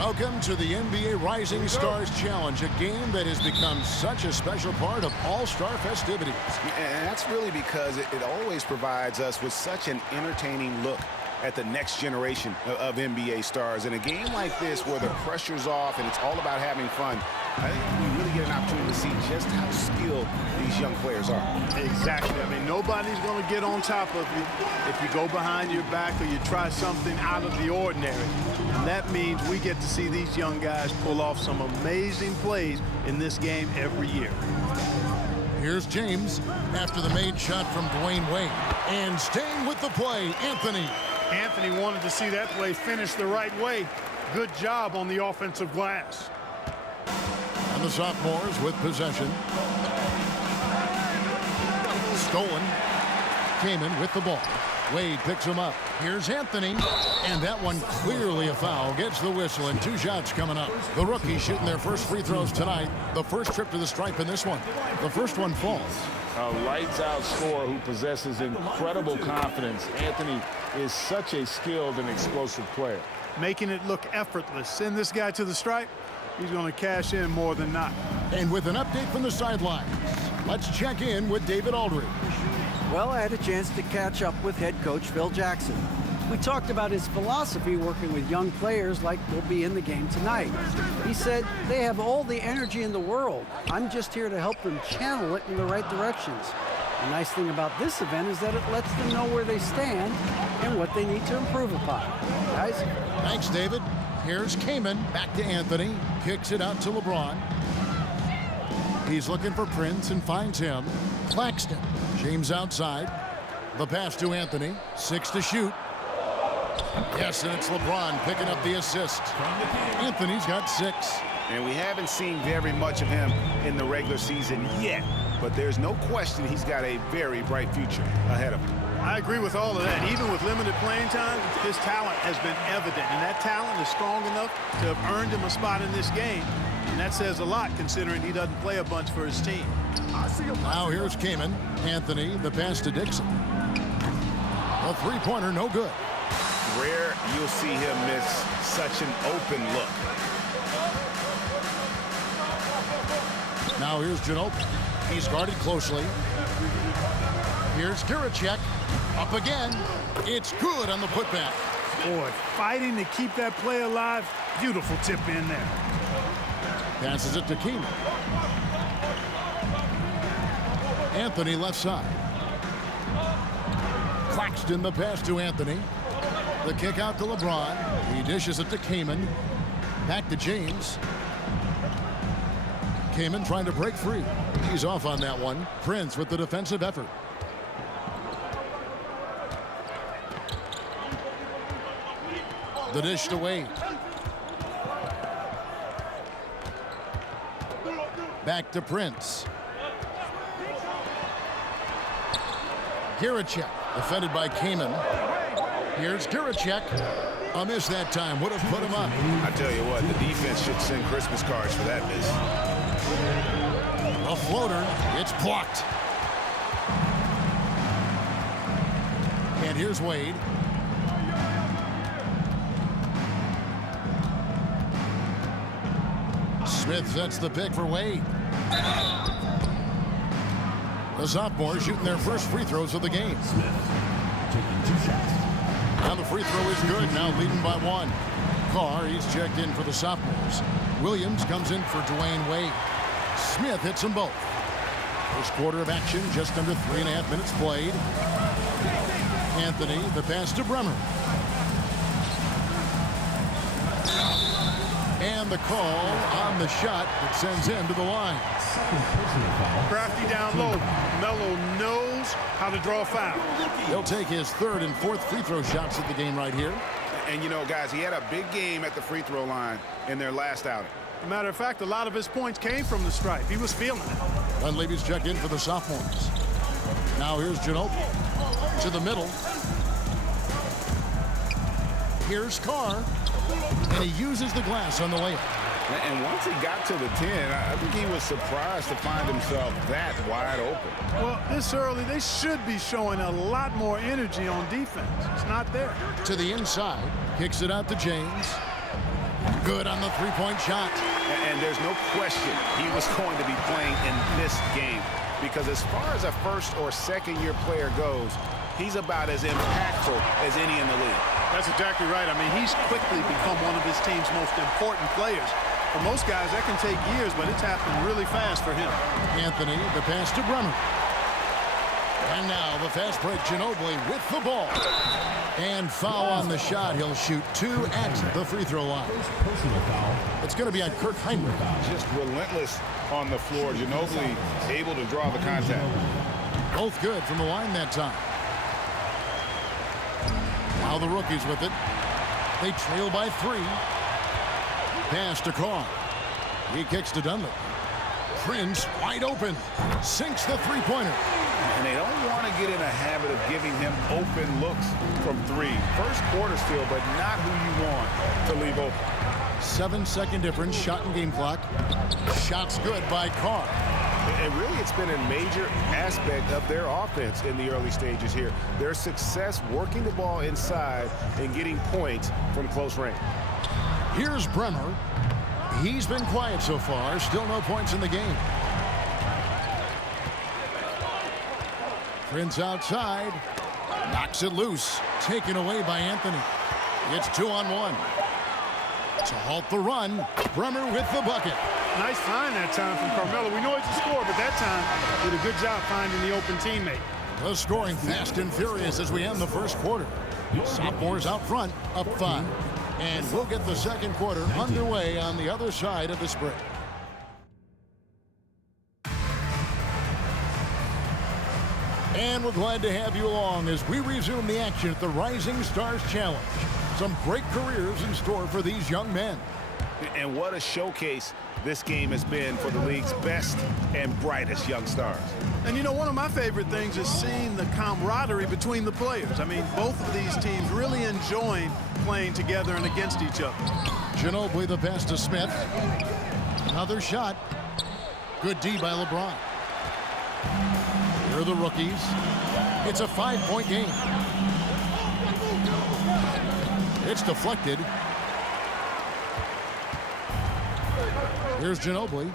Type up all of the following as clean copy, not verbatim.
Welcome to the NBA Rising Stars Challenge, a game that has become such a special part of all-star festivities. And that's really because it always provides us with such an entertaining look at the next generation of NBA stars. In a game like this where the pressure's off and it's all about having fun, I think we really get an opportunity to see just how skilled these young players are. Exactly. I mean, nobody's going to get on top of you if you go behind your back or you try something out of the ordinary. And that means we get to see these young guys pull off some amazing plays in this game every year. Here's James after the made shot from Dwayne Wade. And staying with the play, Anthony. Anthony wanted to see that play finish the right way. Good job on the offensive glass. And the sophomores with possession. Stolen. Kamen with the ball. Wade picks him up. Here's Anthony. And that one clearly a foul. Gets the whistle and 2 shots coming up. The rookies shooting their first free throws tonight. The first trip to the stripe in this one. The first one falls. A lights-out scorer who possesses incredible confidence. Anthony is such a skilled and explosive player. Making it look effortless. Send this guy to the stripe. He's going to cash in more than not. And with an update from the sidelines, let's check in with David Aldridge. Well, I had a chance to catch up with head coach Phil Jackson. We talked about his philosophy working with young players like will be in the game tonight. He said they have all the energy in the world. I'm just here to help them channel it in the right directions. The nice thing about this event is that it lets them know where they stand and what they need to improve upon. Guys? Thanks, David. Here's Kamen. Back to Anthony. Kicks it out to LeBron. He's looking for Prince and finds him. Claxton. James outside. The pass to Anthony. 6 to shoot. Yes, and it's LeBron picking up the assist. Anthony's got 6. And we haven't seen very much of him in the regular season yet. But there's no question he's got a very bright future ahead of him. I agree with all of that. Even with limited playing time, his talent has been evident. And that talent is strong enough to have earned him a spot in this game. And that says a lot considering he doesn't play a bunch for his team. Now here's Kamen. Anthony, the pass to Dixon. A three-pointer, no good. Rare you'll see him miss such an open look. Now here's Ginobili. He's guarded closely. Here's Kiricek. Up again. It's good on the putback. Boy, fighting to keep that play alive. Beautiful tip in there. Passes it to Kamen. Anthony left side. Claxton the pass to Anthony. The kick out to LeBron. He dishes it to Kamen. Back to James. Kamen trying to break free. He's off on that one. Prince with the defensive effort. The dish to Wade. Back to Prince. Kiricek, defended by Kamen. Here's Kiricek. A miss that time. Would have put him up. I tell you what, the defense should send Christmas cards for that miss. A floater. It's blocked. And here's Wade. Smith sets the pick for Wade. The sophomores shooting their first free throws of the game. Taking 2 shots. Now the free throw is good. Now leading by 1. Carr, he's checked in for the sophomores. Williams comes in for Dwayne Wade. Smith hits them both. First quarter of action, just under 3.5 minutes played. Anthony, the pass to Bremer. And the call on the shot that sends him to the line. Crafty down low. Melo knows how to draw a foul. He'll take his 3rd and 4th free throw shots of the game right here. And, you know, guys, he had a big game at the free throw line in their last outing. As a matter of fact, a lot of his points came from the stripe. He was feeling it. Dunleavy's checked in for the sophomores. Now here's Ginobili to the middle. Here's Carr. And he uses the glass on the layup. And once he got to the 10, I think he was surprised to find himself that wide open. Well, this early, they should be showing a lot more energy on defense. It's not there. To the inside. Kicks it out to James. Good on the three-point shot. And there's no question he was going to be playing in this game, because as far as a first or second-year player goes, he's about as impactful as any in the league. That's exactly right. I mean, he's quickly become one of his team's most important players. For most guys, that can take years, but it's happened really fast for him. Anthony, the pass to Bremer. And now the fast break, Ginobili with the ball. And foul on the shot. He'll shoot 2 at the free throw line. Personal foul. It's going to be on Kirk Heinrich. Just relentless on the floor. Ginobili able to draw the contact. Both good from the line that time. Now the rookies with it. They trail by 3. Pass to Carr. He kicks to Dunlap. Prince wide open. Sinks the three-pointer. And they don't want to get in a habit of giving him open looks from 3. First quarter still, but not who you want to leave open. 7-second difference, shot and game clock. Shots good by Carr. And really, it's been a major aspect of their offense in the early stages here. Their success working the ball inside and getting points from close range. Here's Bremer. He's been quiet so far. Still no points in the game. Prince outside. Knocks it loose. Taken away by Anthony. It's 2-on-1. To halt the run, Bremer with the bucket. Nice find that time from Carmelo. We know he's a scorer, but that time did a good job finding the open teammate. The scoring fast and furious as we end the first quarter. Sophomores out front, up 5. And we'll get the second quarter underway on the other side of this break. And we're glad to have you along as we resume the action at the Rising Stars Challenge. Some great careers in store for these young men. And what a showcase this game has been for the league's best and brightest young stars. And you know, one of my favorite things is seeing the camaraderie between the players. I mean, both of these teams really enjoying playing together and against each other. Ginobili the pass to Smith. Another shot. Good D by LeBron. Here are the rookies. It's a 5-point game. It's deflected. Here's Ginobili.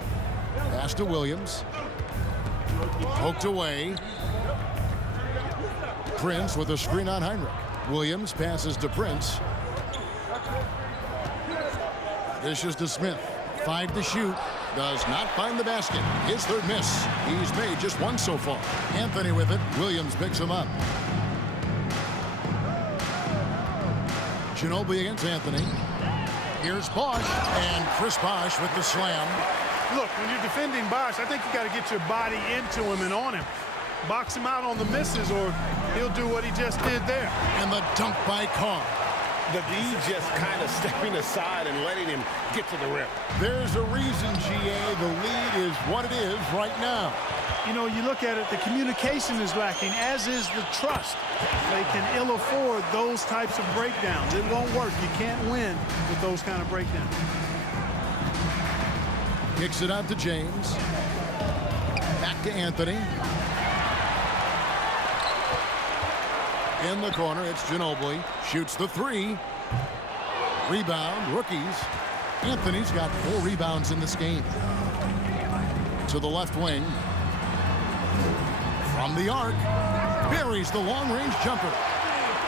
Pass to Williams. Poked away. Prince with a screen on Heinrich. Williams passes to Prince. Dishes to Smith. 5 to shoot. Does not find the basket. His third miss. He's made just 1 so far. Anthony with it. Williams picks him up. Ginobili against Anthony. Here's Bosch, and Chris Bosch with the slam. Look, when you're defending Bosch, I think you got to get your body into him and on him. Box him out on the misses, or he'll do what he just did there. And the dunk by Carr. The D just kind of stepping aside and letting him get to the rim. There's a reason, GA, the lead is what it is right now. You know, you look at it, the communication is lacking, as is the trust. They can ill afford those types of breakdowns. It won't work. You can't win with those kind of breakdowns. Kicks it out to James. Back to Anthony. In the corner, it's Ginobili. Shoots the 3. Rebound, rookies. Anthony's got 4 rebounds in this game. To the left wing. From the arc. Buries the long-range jumper.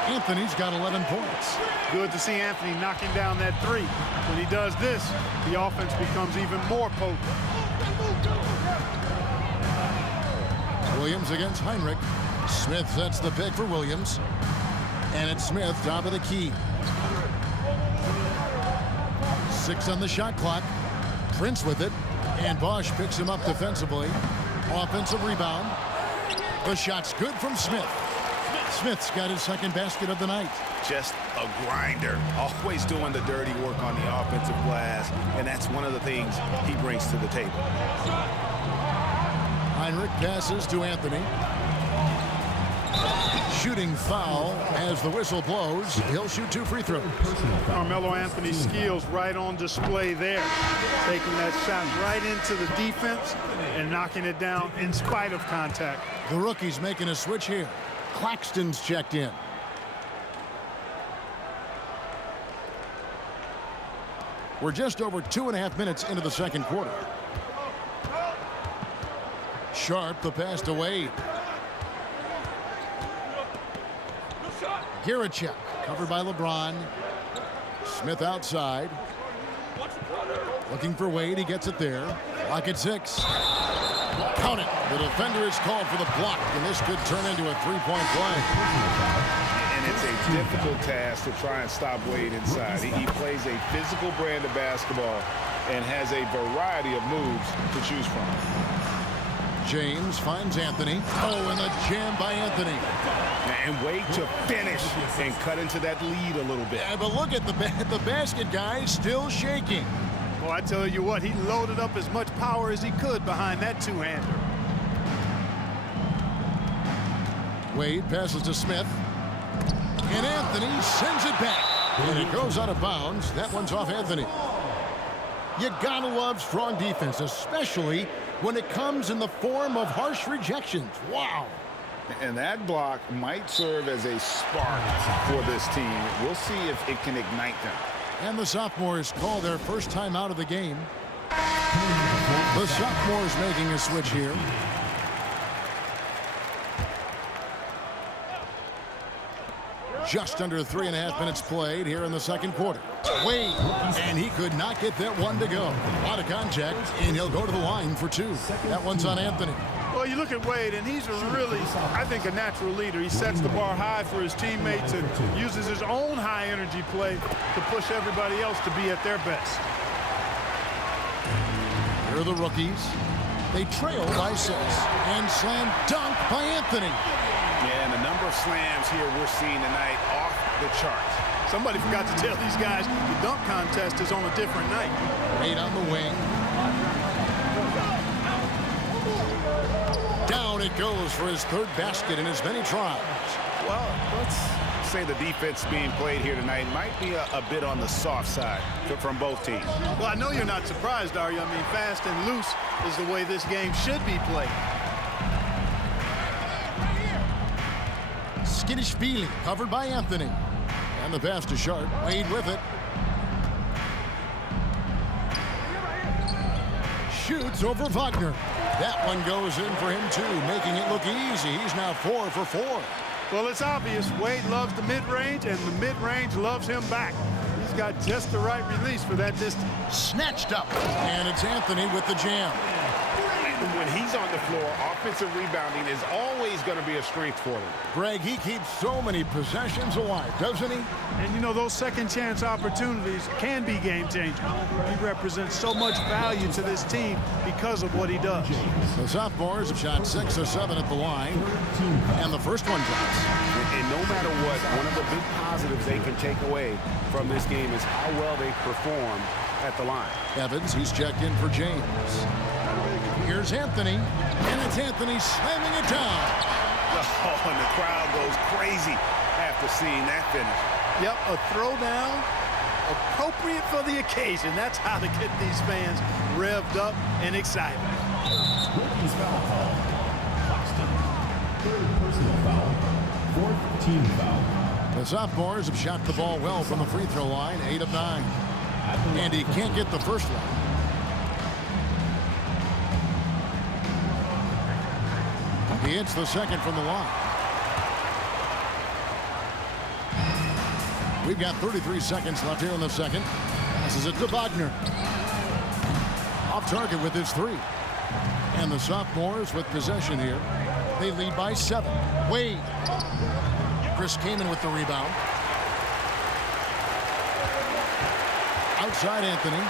Anthony's got 11 points. Good to see Anthony knocking down that 3. When he does this, the offense becomes even more potent. Williams against Heinrich. Smith sets the pick for Williams. And it's Smith, top of the key. 6 on the shot clock. Prince with it. And Bosch picks him up defensively. Offensive rebound. The shot's good from Smith. Smith's got his second basket of the night. Just a grinder. Always doing the dirty work on the offensive glass. And that's one of the things he brings to the table. Heinrich passes to Anthony. Shooting foul as the whistle blows. He'll shoot 2 free throws. Carmelo Anthony's skills right on display there. Taking that shot right into the defense and knocking it down in spite of contact. The rookie's making a switch here. Claxton's checked in. We're just over 2.5 minutes into the second quarter. Sharp, the pass to Wade. Girachek, covered by LeBron. Smith outside. Looking for Wade, he gets it there. Lock at 6. Count it. The defender is called for the block, and this could turn into a three-point play. And it's a difficult task to try and stop Wade inside. He plays a physical brand of basketball and has a variety of moves to choose from. James finds Anthony. Oh, and a jam by Anthony. And Wade to finish and cut into that lead a little bit. Yeah, but look at the basket guy still shaking. Well, I tell you what, he loaded up as much power as he could behind that two-hander. Wade passes to Smith. And Anthony sends it back. And it goes out of bounds. That one's off Anthony. You gotta love strong defense, especially when it comes in the form of harsh rejections. Wow. And that block might serve as a spark for this team. We'll see if it can ignite them. And the Sophomores call their first time out of the game. The Sophomores making a switch here. Just under 3.5 minutes played here in the second quarter. Wade, and he could not get that one to go. A lot of contact, and he'll go to the line for 2. That one's on Anthony. Well, you look at Wade, and he's really, I think, a natural leader. He sets the bar high for his teammates and uses his own high-energy play to push everybody else to be at their best. Here are the rookies. They trail by 6. And slam dunk by Anthony. Yeah, and the number of slams here we're seeing tonight off the charts. Somebody forgot to tell these guys the dunk contest is on a different night. Wade on the wing. Down it goes for his 3rd basket in as many tries. Well, let's say the defense being played here tonight might be a bit on the soft side from both teams. Well, I know you're not surprised, are you? I mean, fast and loose is the way this game should be played. Skidishvili covered by Anthony. And the pass to Sharp. Wade with it. Shoots over Wagner. That one goes in for him, too, making it look easy. He's now 4 for 4. Well, it's obvious Wade loves the mid-range, and the mid-range loves him back. He's got just the right release for that distance. Snatched up. And it's Anthony with the jam. When he's on the floor, offensive rebounding is always going to be a strength for him. Greg, he keeps so many possessions alive, doesn't he? And, you know, those second-chance opportunities can be game-changing. He represents so much value to this team because of what he does. The Sophomores have shot 6 or 7 at the line, and the first one drops. And no matter what, one of the big positives they can take away from this game is how well they perform at the line. Evans, he's checked in for James. Here's Anthony, and it's Anthony slamming it down. Oh, and the crowd goes crazy after seeing that finish. Yep, a throwdown appropriate for the occasion. That's how to get these fans revved up and excited. Rookies foul call. Claxton. 3rd personal foul. 4th team foul. The Sophomores have shot the ball well from the free throw line, 8 of 9. And he can't get the first one. He hits the second from the line. We've got 33 seconds left here in the second. Passes it to Wagner. Off target with his 3. And the Sophomores with possession here. They lead by 7. Wade. Chris Kaman with the rebound. Outside Anthony.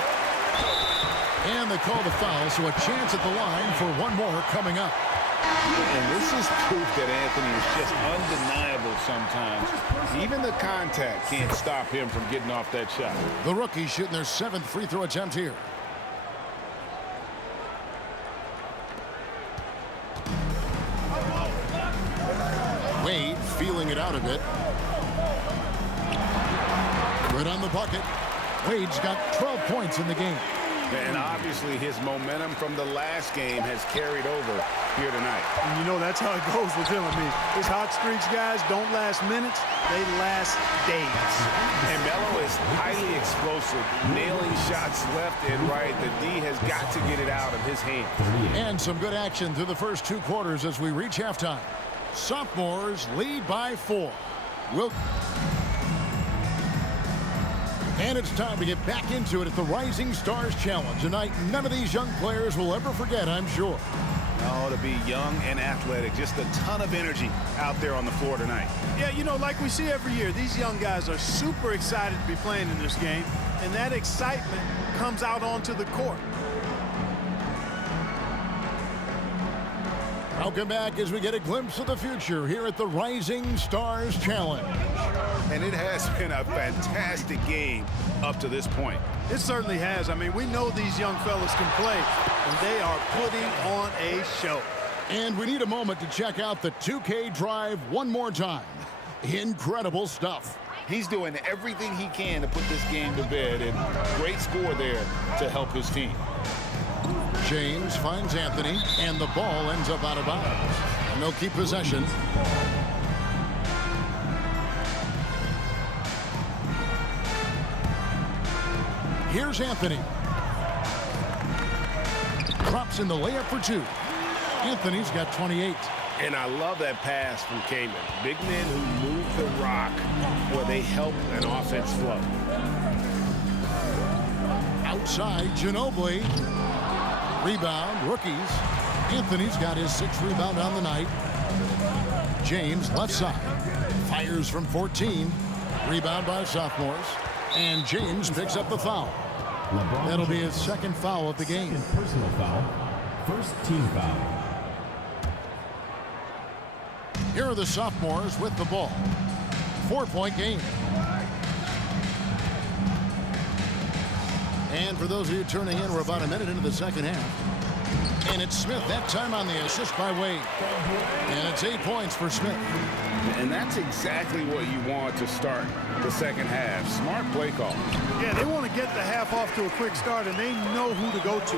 And they call the foul, so a chance at the line for one more coming up. And this is proof that Anthony is just undeniable sometimes. Even the contact can't stop him from getting off that shot. The rookies shooting their 7th free throw attempt here. Wade feeling it out a bit. Good on the bucket. Wade's got 12 points in the game. And obviously his momentum from the last game has carried over here tonight. And you know that's how it goes with him. I mean, his hot streaks, guys, don't last minutes. They last days. And Melo is highly explosive, nailing shots left and right. The D has got to get it out of his hand. And some good action through the first 2 quarters as we reach halftime. Sophomores lead by 4. And it's time to get back into it at the Rising Stars Challenge. A night none of these young players will ever forget, I'm sure. Oh, to be young and athletic, just a ton of energy out there on the floor tonight. Yeah, you know, like we see every year, these young guys are super excited to be playing in this game, and that excitement comes out onto the court. Welcome back as we get a glimpse of the future here at the Rising Stars Challenge. And it has been a fantastic game up to this point. It certainly has. I mean, we know these young fellas can play, and they are putting on a show. And we need a moment to check out the 2K drive one more time. Incredible stuff. He's doing everything he can to put this game to bed, and great score there to help his team. James finds Anthony, and the ball ends up out of bounds. And they'll keep possession. Here's Anthony. Drops in the layup for 2. Anthony's got 28. And I love that pass from Kamen. Big men who move the rock where they help an offense flow. Outside, Ginobili. Rebound, rookies. Anthony's got his 6th rebound on the night. James, left side. Fires from 14. Rebound by sophomores. And James picks up the foul. That'll be his 2nd foul of the game. Second personal foul. First team foul. Here are the sophomores with the ball. 4-point game. And for those of you turning in, we're about a minute into the second half. And it's Smith, that time on the assist by Wade. And it's 8 points for Smith. And that's exactly what you want to start the second half. Smart play call. Yeah, they want to get the half off to a quick start, and they know who to go to.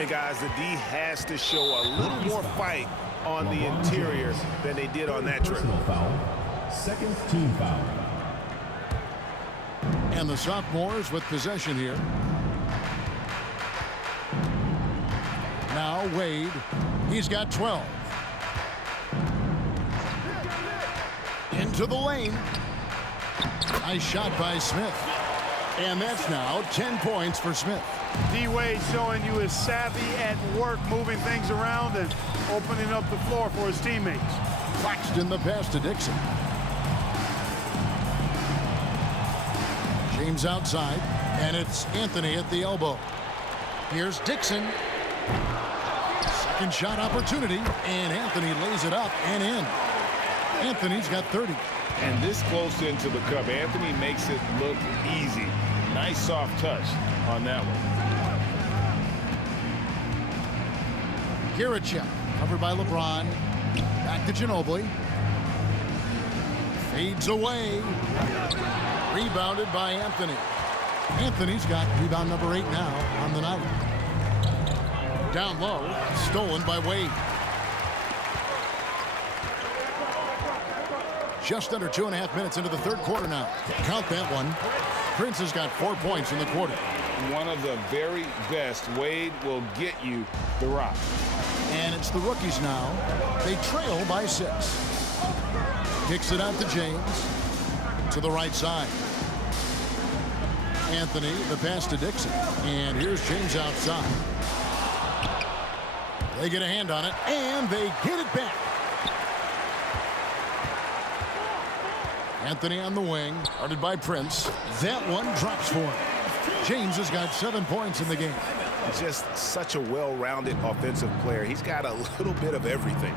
And guys, the D has to show a little more fight on the interior than they did on that trip. Personal foul. Second team foul. And the sophomores with possession here. Now Wade, he's got 12. Into the lane. Nice shot by Smith. And that's now 10 points for Smith. D-Wade showing you his savvy at work, moving things around and opening up the floor for his teammates. Claxton the pass to Dixon. James outside, and it's Anthony at the elbow. Here's Dixon. Second shot opportunity, and Anthony lays it up and in. Anthony's got 30. And this close into the cup, Anthony makes it look easy. Nice soft touch on that one. Girachek, covered by LeBron. Back to Ginobili. Fades away. Rebounded by Anthony. Anthony's got rebound number 8 now on the night. Down low, stolen by Wade. Just under 2.5 minutes into the third quarter now. Count that one. Prince has got 4 points in the quarter. One of the very best. Wade will get you the rock. And it's the rookies now. They trail by 6. Kicks it out to James. To the right side. Anthony, the pass to Dixon. And here's James outside. They get a hand on it, and they get it back. Anthony on the wing, guarded by Prince. That one drops for him. James has got 7 points in the game. Just such a well-rounded offensive player. He's got a little bit of everything.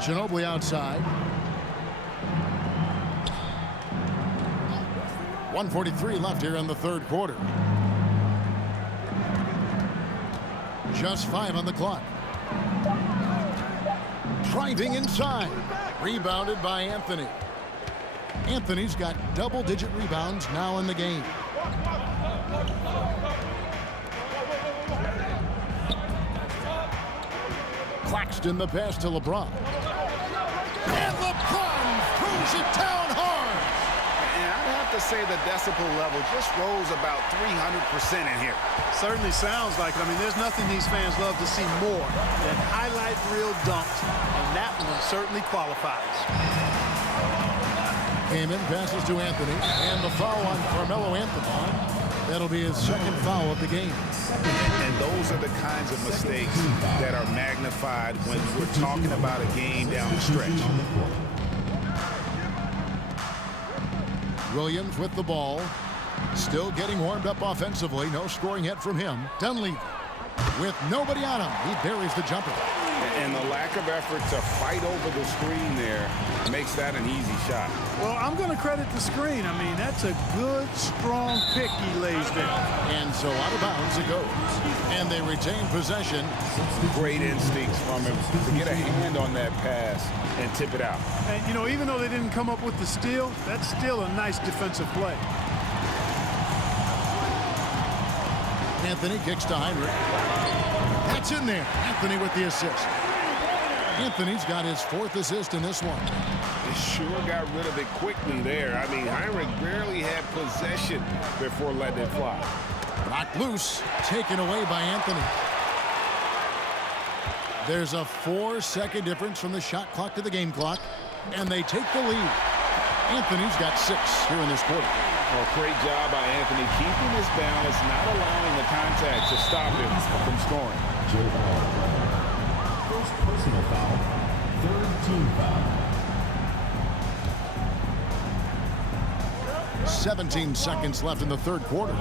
Ginobili outside. 1:43 left here in the third quarter. Just 5 on the clock. Driving inside. Rebounded by Anthony. Anthony's got double-digit rebounds now in the game. Claxton the pass to LeBron. And LeBron throws it down hard. And I'd have to say the decibel level just rose about 300% in here. Certainly sounds like it. I mean, there's nothing these fans love to see more than highlight reel dunks, and that one certainly qualifies. Heyman passes to Anthony, and the foul on Carmelo Anthony. That'll be his second foul of the game. And those are the kinds of mistakes that are magnified when we're talking about a game down the stretch. Williams with the ball. Still getting warmed up offensively. No scoring yet from him. Dunleavy with nobody on him. He buries the jumper. And the lack of effort to fight over the screen there makes that an easy shot. Well, I'm going to credit the screen. I mean, that's a good, strong pick he lays there. And so out of bounds it goes. And they retain possession. Great instincts from him to get a hand on that pass and tip it out. And, you know, even though they didn't come up with the steal, that's still a nice defensive play. Anthony kicks to Heinrich. That's in there. Anthony with the assist. Anthony's got his fourth assist in this one. They sure got rid of it quickly there. I mean, Heinrich barely had possession before letting it fly. Knocked loose. Taken away by Anthony. There's a 4-second difference from the shot clock to the game clock. And they take the lead. Anthony's got 6 here in this quarter. Well, great job by Anthony keeping his balance, not allowing the contact to stop him from scoring. First personal foul, third team foul. 17 seconds left in the third quarter.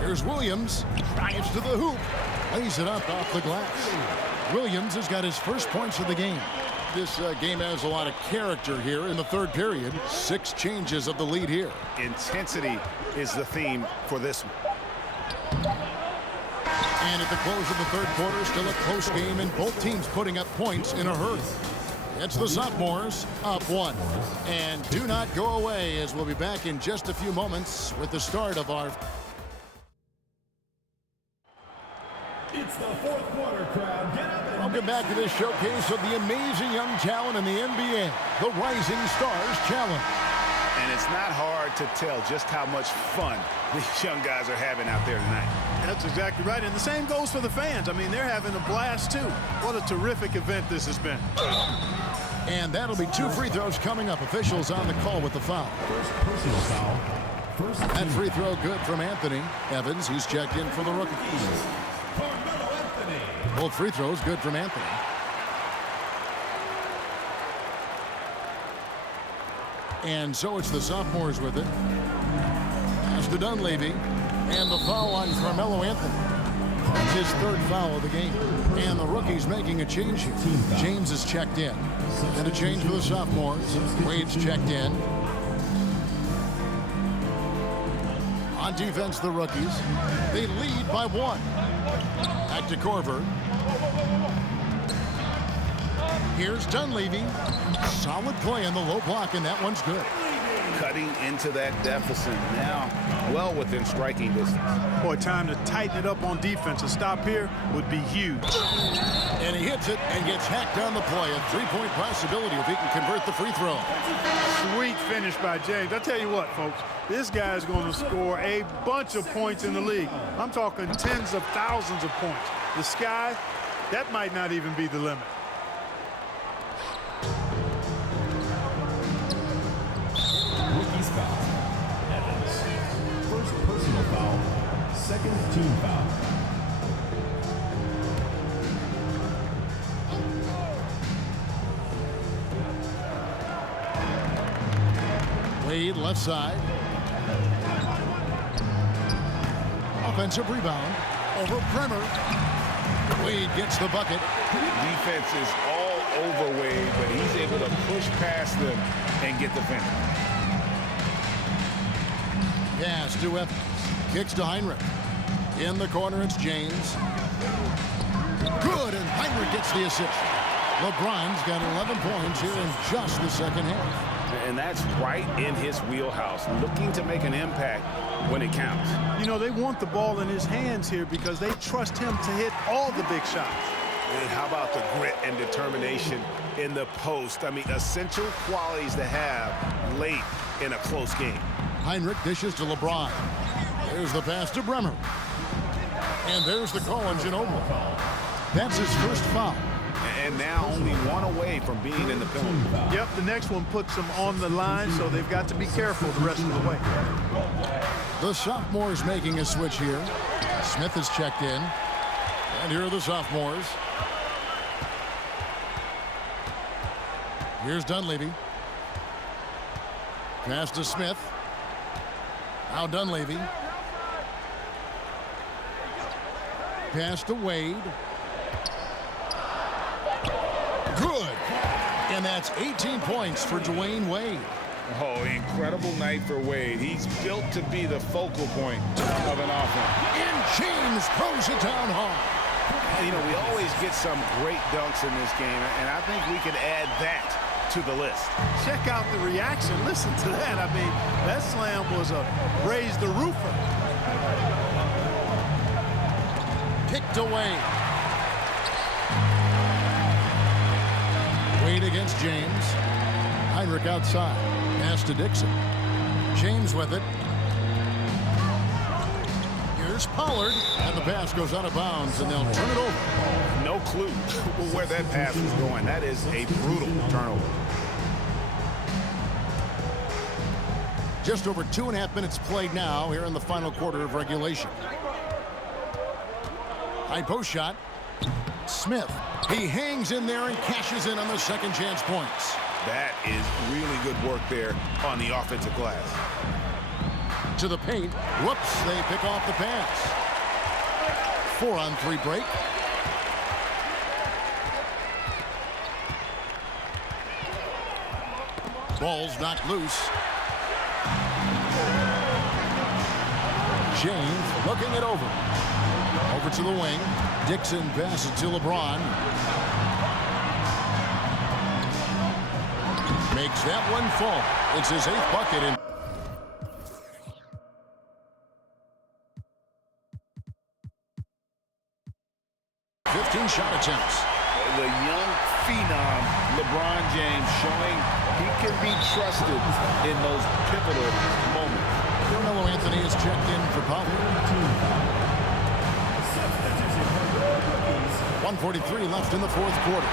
Here's Williams. Drives to the hoop. Lays it up off the glass. Williams has got his first points of the game. This game has a lot of character here in the third period. 6 changes of the lead here. Intensity is the theme for this one. And at the close of the third quarter, still a close game, and both teams putting up points in a hurry. It's the Sophomores up 1. And do not go away, as we'll be back in just a few moments with the start of our... It's the fourth quarter, crowd. Get up and Welcome back to this showcase of the amazing young talent in the NBA, the Rising Stars Challenge. And it's not hard to tell just how much fun these young guys are having out there tonight. That's exactly right. And the same goes for the fans. I mean, they're having a blast, too. What a terrific event this has been. And that'll be 2 free throws coming up. Officials on the call with the foul. first personal foul. First That team free throw good from Anthony Evans. He's checked in for the rookie. Carmelo Anthony. Both free throws good from Anthony. And so it's the Sophomores with it. Pass to Dunleavy. And the foul on Carmelo Anthony. That's his third foul of the game. And the rookie's making a change here. James is checked in. And a change for the Sophomores. Wade's checked in. On defense, the rookies. They lead by 1. Back to Corver. Here's Dunleavy. Solid play on the low block, and that one's good. Cutting into that deficit now, well within striking distance. Boy, time to tighten it up on defense. A stop here would be huge. And he hits it and gets hacked on the play. A 3-point possibility if he can convert the free throw. Sweet finish by James. I tell you what, folks, this guy is going to score a bunch of points in the league. I'm talking tens of thousands of points. The sky, that might not even be the limit. Rookies foul. Evans. First personal foul. Second team foul. Wade left side. Offensive rebound over Bremer. Wade gets the bucket. Defense is all over Wade, but he's able to push past them and get the finish. Pass to Evans. Kicks to Heinrich. In the corner, it's James. Good, and Heinrich gets the assist. LeBron's got 11 points here in just the second half. And that's right in his wheelhouse, looking to make an impact when it counts. You know, they want the ball in his hands here because they trust him to hit all the big shots. And how about the grit and determination in the post? I mean, essential qualities to have late in a close game. Heinrich dishes to LeBron. There's the pass to Bremer. And there's the call on Ginobili. That's his first foul. And now only one away from being in the penalty. Yep, the next one puts them on the line, so they've got to be careful the rest of the way. The sophomores making a switch here. Smith is checked in. And here are the sophomores. Here's Dunleavy. Pass to Smith. Now Dunleavy. Pass to Wade. Good. And that's 18 points for Dwayne Wade. Oh, incredible night for Wade. He's built to be the focal point of an offense. And James throws it down hard. You know, we always get some great dunks in this game, and I think we can add that to the list. Check out the reaction. Listen to that. I mean, that slam was a raise the roofer. Picked away. Wade against James. Heinrich outside. Pass to Dixon. James with it. Here's Pollard. And the pass goes out of bounds, and they'll turn it over. No clue where that pass was going. That is a brutal turnover. Just over 2.5 minutes played now here in the final quarter of regulation. High post shot. Smith. He hangs in there and cashes in on the second chance points. That is really good work there on the offensive glass. To the paint. Whoops, they pick off the pass. 4-on-3 break. Ball's knocked loose. James looking it over. Over to the wing. Dixon passes to LeBron. Makes that one fall. It's his 8th bucket in. Shot attempts. The young phenom LeBron James showing he can be trusted in those pivotal moments. Carmelo Anthony is checked in for Powell. 1:43 left in the fourth quarter.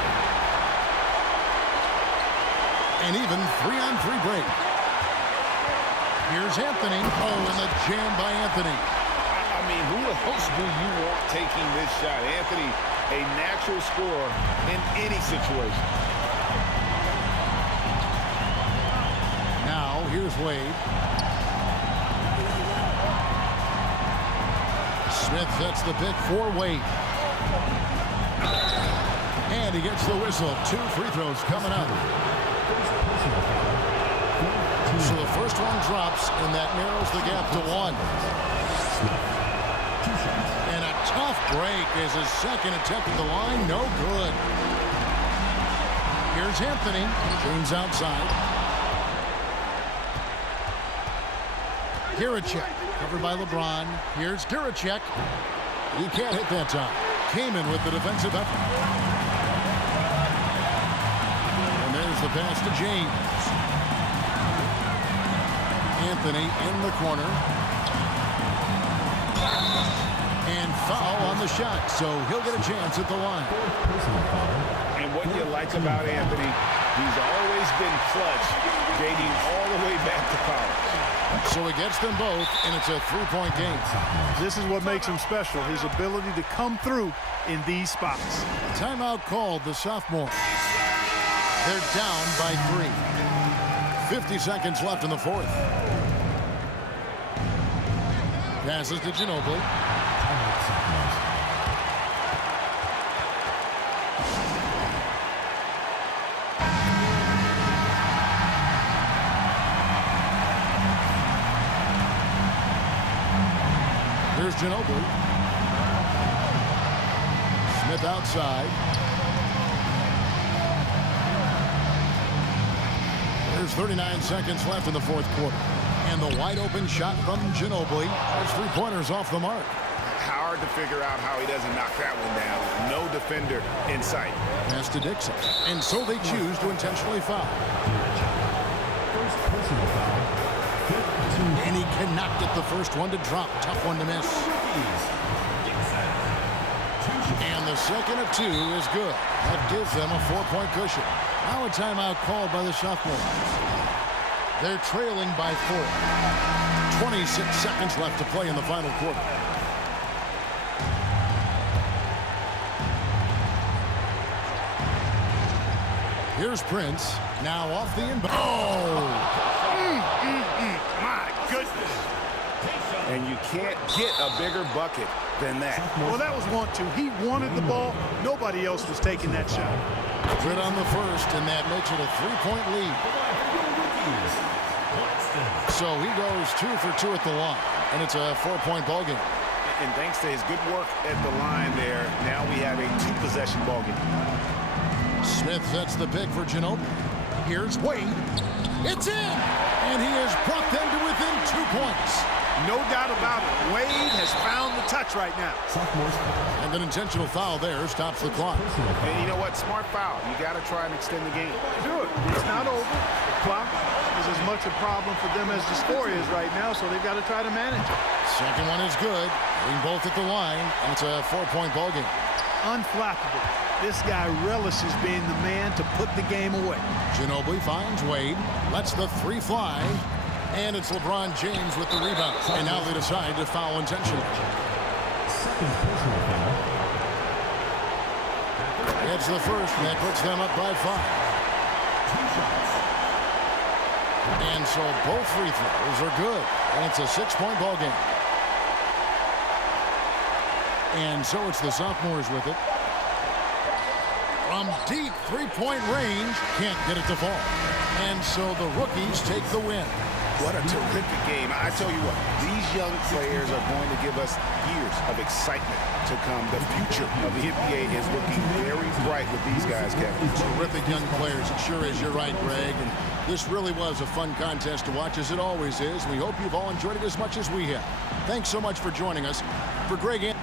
And even 3-on-3 break. Here's Anthony. Oh, and the jam by Anthony. I mean, who else do you want taking this shot? Anthony, a natural scorer in any situation. Now, here's Wade. Smith sets the pick for Wade. And he gets the whistle. 2 free throws coming up. So the first one drops, and that narrows the gap to 1. And a tough break is his second attempt at the line. No good. Here's Anthony. James outside. Giracek covered by LeBron. Here's Giracek. He can't hit that time. Kaman with the defensive effort. And there's the pass to James. Anthony in the corner. And foul on the shot, so he'll get a chance at the line. And what you like about Anthony, he's always been clutch, dating all the way back to college. So he gets them both, and it's a 3-point game. This is what makes him special, his ability to come through in these spots. Timeout called, the sophomores. They're down by 3. 50 seconds left in the fourth. Passes to Ginobili. Here's Ginobili. Smith outside. There's 39 seconds left in the fourth quarter. And the wide open shot from Ginobili. Has 3-pointers off the mark. Hard to figure out how he doesn't knock that one down. No defender in sight. Pass to Dixon. And so they choose to intentionally foul. First personal foul. And he cannot get the first one to drop. Tough one to miss. And the second of 2 is good. That gives them a 4-point cushion. Now a timeout called by the sophomores. They're trailing by 4. 26 seconds left to play in the final quarter. Here's Prince. Now off the inbound. Oh! My goodness. And you can't get a bigger bucket than that. Well, that was 1-2. He wanted the ball. Nobody else was taking that shot. Good on the first, and that makes it a 3-point lead. So he goes 2 for 2 at the line, and it's a 4-point ball game. And thanks to his good work at the line there, now we have a 2-possession ball game. Smith sets the pick for Ginobili. Here's Wade. It's in! And he has brought them to within 2 points. No doubt about it. Wade has found the touch right now. Sophomores. And an intentional foul there stops the clock. And you know what? Smart foul. You got to try and extend the game. Do it. It's not over. The clock is as much a problem for them as the score is right now, so they've got to try to manage it. Second one is good. Hitting both at the line, and it's a 4-point ball game. Unflappable. This guy relishes being the man to put the game away. Ginobili finds Wade, lets the 3 fly, and it's LeBron James with the rebound. And now they decide to foul intentionally. Second personal foul. It's the first, and that puts them up by 5. 2 shots. And so both free throws are good, and it's a 6-point ball game. And so it's the sophomores with it. From deep 3-point range, can't get it to fall. And so the rookies take the win. What a terrific game. I tell you what, these young players are going to give us years of excitement to come. The future of the NBA is looking very bright with these guys, Kevin. Terrific young players. It sure is. You're right, Greg. And this really was a fun contest to watch, as it always is. We hope you've all enjoyed it as much as we have. Thanks so much for joining us. For Greg and